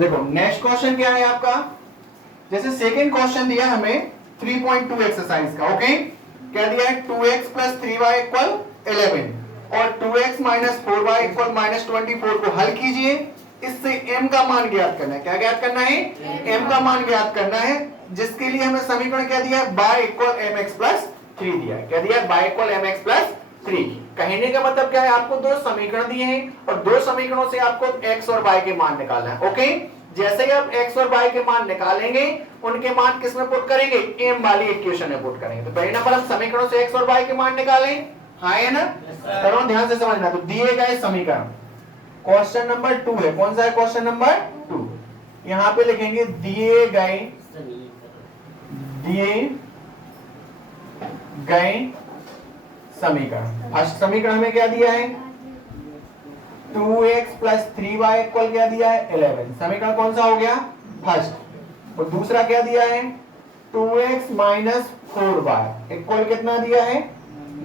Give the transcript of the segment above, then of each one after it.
देखो next question क्या है आपका, जैसे सेकंड क्वेश्चन दिया हमें 3.2 एक्सरसाइज का। ओके, क्या दिया है 2x प्लस 3y इक्वल 11 और 2x minus 4y equal minus 24 को हल कीजिए। इससे m का मान ज्ञात करना है। क्या ज्ञात करना है? m का मान ज्ञात करना है, जिसके लिए हमें समीकरण क्या दिया है, y इक्वल mx प्लस 3 दिया है। क्या दिया है? y equal mx plus 3। कहने का मतलब क्या है, आपको दो समीकरण दिए हैं और दो समीकरणों से आपको x और y के मान निकालना है। ओके, जैसे ही आप x और y के मान निकालेंगे, उनके मान किस में पुट करेंगे, m वाली इक्वेशन में पुट करेंगे। तो पहले नंबर हम समीकरणों से x और y के मान निकालें, हाँ है ना? करो ध्यान से समझना। तो दिए गए समीकरण, क्वेश्चन नंबर 2 है। कौन सा है क्वेश्चन नंबर 2? यहां पे लिखेंगे दिए गए समीकरण। फर्स्ट समीकरण में क्या दिया है, 2x प्लस 3y इक्वल क्या दिया है, 11। समीकरण कौन सा हो गया, फर्स्ट। और दूसरा क्या दिया है, 2x माइनस 4y इक्वल कितना दिया है,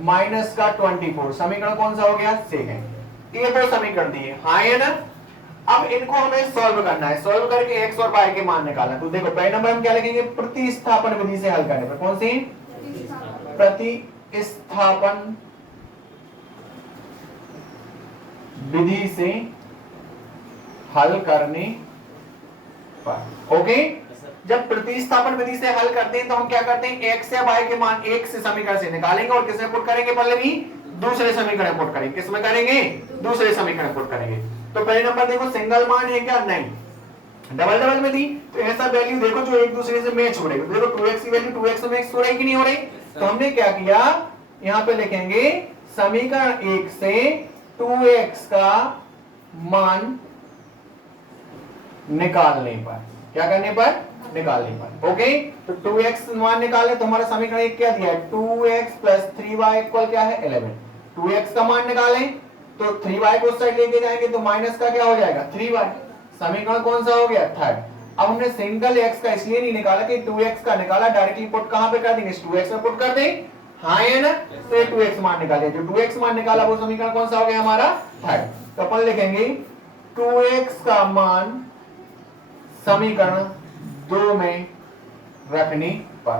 माइनस का 24। समीकरण कौन सा हो गया, सेकंड। ये दो समीकरण दिए, हाँ है ना? अब इनको हमें सॉल्व करना है। सॉल्व करके x और y के मान निकालना। तो देखो पहले नंबर हम क्या लिखेंगे, प्रतिस्थापन विधि से हल करने पर। कौन सी? प्रतिस्थापन विधि से हल करने पर। ओके, जब प्रतिस्थापन विधि से हल करते हैं तो हम क्या करते हैं, x या y के मान एक से समीकरण से निकालेंगे और किसमें पुट करेंगे, पहले भी दूसरे समीकरण में पुट करेंगे। किसमें करेंगे, दूसरे समीकरण में पुट करेंगे। तो पहले नंबर देखो सिंगल मान है क्या, नहीं, डबल डबल में दी तो ऐसा वैल्यू देखो जो एक दूसरे से मैच हो रही है। देखो 2x की वैल्यू 2x में मैच हो रही कि नहीं हो रही? तो हमने क्या किया, यहां पे लिखेंगे समीकरण 1 से 2x का मान निकालने पर। क्या करने पर, निकालने पर। ओके, तो 2x मान निकाले तो हमारा समीकरण 1 क्या दिया है, 2x प्लस 3y इक्वल क्या है, 11। 2x का मान निकालें तो 3y को उस साइड लेके जाएंगे तो माइनस का क्या हो जाएगा, 3y। समीकरण कौन सा हो गया, थर्ड। अब हमने सिंगल x का इसलिए नहीं निकाला कि 2x का निकाला, डायरेक्टली पुट कहां पे कर देंगे, 2x में पुट कर दें, हाँ है ना? तो 2x मान निकाले, जो 2x मान निकाला वो समीकरण कौन सा हो गया हमारा, थर्ड। तो अपन लिखेंगे 2x का मान समीकरण 2 में रखने पर,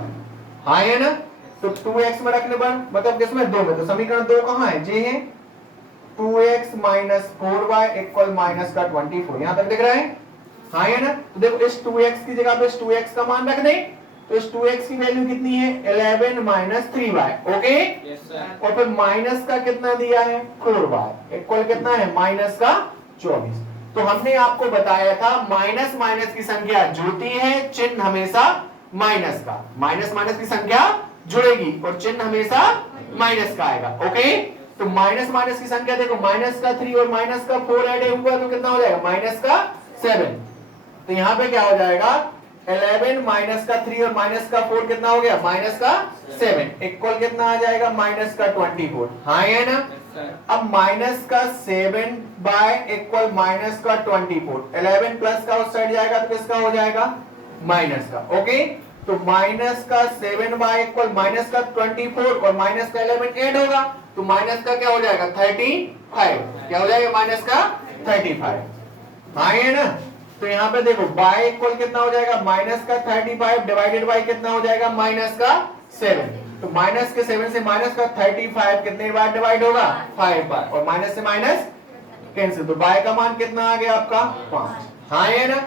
हाँ है ना? तो 2x में रखने पर मतलब किसमें, 2 में। तो समीकरण 2 कहां है, जे है 2x minus 4y equal minus का 24। यहां तक दिख रहा है, हाँ है ना? तो देखो इस 2x की जगह पे इस 2x का मान रख दें तो इस 2x की वैल्यू कितनी है, 11 माइनस 3y। ओके, और फिर माइनस का कितना दिया है, 4y इक्वल कितना है, माइनस का 24। तो हमने आपको बताया था माइनस माइनस की संख्या जुड़ती है, चिन्ह हमेशा माइनस का, माइनस माइनस की संख्या जुड़ेगी और चिन्ह हमेशा माइनस का आएगा। ओके, तो माइनस माइनस की संख्या देखो, माइनस का 3 और माइनस का 4 ऐड हुआ तो कितना हो जाएगा, माइनस का 7। तो यहां पे क्या हो जाएगा, 11 माइनस का 3 और माइनस का 4 कितना हो गया, माइनस का 7 इक्वल कितना आ जाएगा, माइनस का 24। हाँ है ना? अब माइनस का 7 बाय इक्वल माइनस का 24, 11 प्लस का उस साइड जाएगा तो किसका हो जाएगा, माइनस का। ओके, तो माइनस का 7 बाय इक्वल माइनस का 24 और माइनस का 11 ऐड होगा तो माइनस का क्या हो जाएगा, 35। क्या हो जाएगा, माइनस का 35। हाँ है ना? तो यहाँ पे देखो y इक्वल कितना हो जाएगा, माइनस का 35 डिवाइडेड बाय कितना हो जाएगा, माइनस का 7। तो माइनस के 7 से माइनस का 35 कितने बार डिवाइड होगा, 5 बार, और माइनस से माइनस कैंसिल। तो y का मान कितना आ गया आपका, 5। हाँ है ना?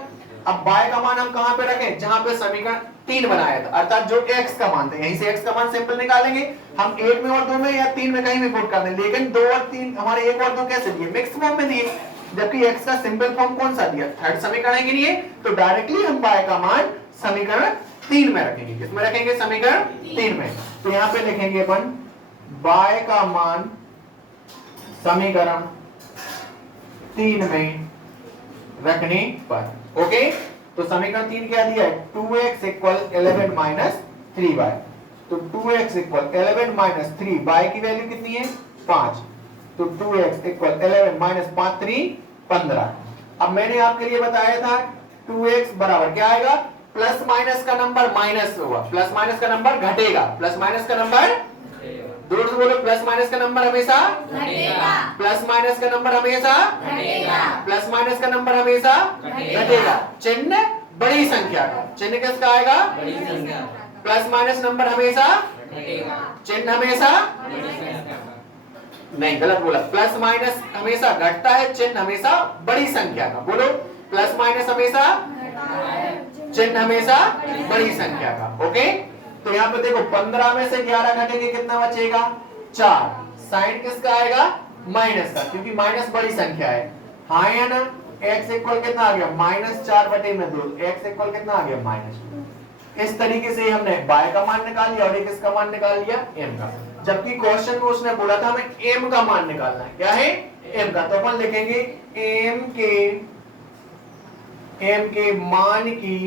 अब y का मान हम कहां पे रखें, जहां पे समीकरण 3 बनाया था, अर्थात जो x का मान था, यहीं से x का मान सिंपल निकालेंगे हम। 1 में और 2 में या 3 में कहीं भी पुट कर दें, लेकिन 2 और 3 हमारे 1 और 2 कैसे दिए, मिक्स फॉर्म में दिए, जबकि x का सिंपल फॉर्म कौन सा दिया, थर्ड समीकरण के लिए। तो डायरेक्टली हम y का मान समीकरण 3 में रखेंगे। किसमें रखेंगे, समीकरण 3 में। तो यहां पे लिखेंगे अपन y का मान समीकरण 3 में रखने पर। ओके, तो समीकरण 3 क्या दिया है, 2x इक्वल 11 माइनस 3y। तो 2x इक्वल 11 माइनस 3, y की वैल्यू कितनी है, 5। तो 2x इक्वल 11 माइनस 5 3 15। अब मैंने आपके लिए बताया था 2x बराबर क्या आएगा, प्लस माइनस का नंबर माइनस होगा, प्लस माइनस का नंबर घटेगा, प्लस माइनस का नंबर दूर से बोलो, प्लस माइनस का नंबर हमेशा घटेगा, प्लस माइनस का नंबर हमेशा घटेगा, प्लस माइनस का नंबर हमेशा घटेगा। घटेगा। चिन्ह बड़ी संख्या का, चिन्ह किसका आएगा? बड़ी संख्या, प्लस माइनस नंबर हमेशा घटेगा, चिन्ह हमेशा बड़ी संख्या, नहीं, गलत बोला। प्लस माइनस हमेशा घटता है, चिन्ह हमेशा बड़ी संख्या का। बोलो, प्लस माइनस हमेशा चिन्ह हमेशा बड़ी संख्या का। ओके, तो यहाँ पे देखो 15 में से 11 घटेंगे, कितना बचेगा? 4। साइन किसका आएगा? माइनस का, क्योंकि माइनस बड़ी संख्या है। हाँ या ना? x इक्वल कितना आ गया? -4/2। x इक्वल कितना आ गया? -2। इस तरीके से हमने y का मान निकाल लिया और ये किसका मान निकाल लिया? m का। जबकि क्वेश्चन में उसने बोला था हमें m का मान निकालना है। क्या है? m का। तो अपन लिखेंगे m के मान की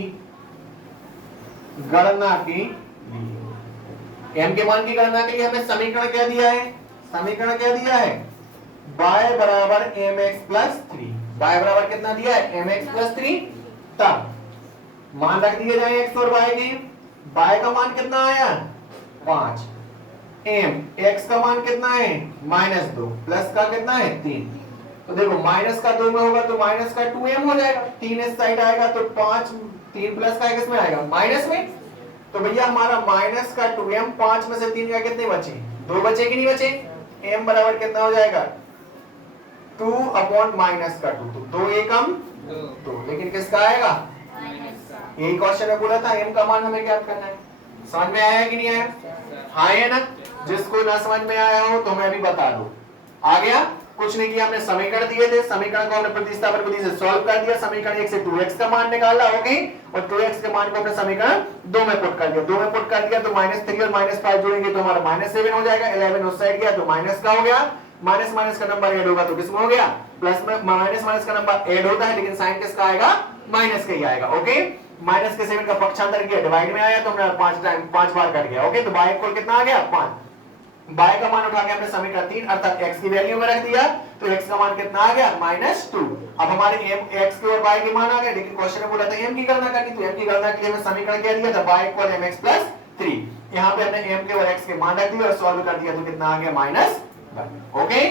गणना की, m के मान की गणना के लिए हमें समीकरण क्या दिया है? समीकरण क्या दिया है? y बराबर mx प्लस 3। y बराबर कितना दिया है? mx plus 3। तब मान रख दिए जाए x और y के। y का मान कितना आया? 5। x का मान कितना है? -2। प्लस का कितना है? 3। तो देखो माइनस का 2 में होगा तो माइनस का 2m हो जाएगा। 3 इस साइड आएगा तो 5, 3 प्लस का किसमें आएगा? माइनस में। तो भैया हमारा माइनस का 2m, 5 में से 3 का कितने बचे? 2 बचे कि नहीं बचे? m बराबर कितना हो जाएगा? 2 अपॉन माइनस का 2। तो 2 एकम 2, लेकिन किसका आएगा? यही क्वेश्चन में बोला था m का मान हमें क्या करना है। समझ में आया कि नहीं आया? हाँ है ना? जिसको ना समझ में आया हो तो मैं भी बता दूं। आ गया? कुछ नहीं किया, हमने समीकरण दिए थे, समीकरण को हमने प्रतिस्थापन विधि से सॉल्व कर दिया। समीकरण 1 से 2x का मान निकाला, ओके, और 2x के मान को हमने समीकरण 2 में पुट कर दिया। 2 में पुट कर दिया तो -3 और -5 जोड़ेंगे तो हमारा -7 हो जाएगा। 11 उस साइड गया तो माइनस का हो गया। माइनस माइनस का नंबर ऐड होगा तो किसमें हो गया? प्लस में। माइनस माइनस का नंबर ऐड होता है लेकिन साइन किसका आएगा? माइनस का ही आएगा। ओके, माइनस के 7 का पक्षांतर किया, डिवाइड में आया तो हमने 5 बार कट गया। ओके, तो y इक्वल कितना आ गया? 5। y का मान उठा के हमने समीकरण 3 अर्थात x की वैल्यू में रख दिया तो x का मान कितना आ गया? -2। अब हमारे m, x के और y के मान आ गए, लेकिन क्वेश्चन में बोला था m की गणना करनी। तो m की गणना के लिए हमें समीकरण क्या दिया था? y equal mx plus 3। यहाँ पे हमने m के और x के मान रख दिए और सॉल्व कर दिया तो कितना आ गया? -1। ओके।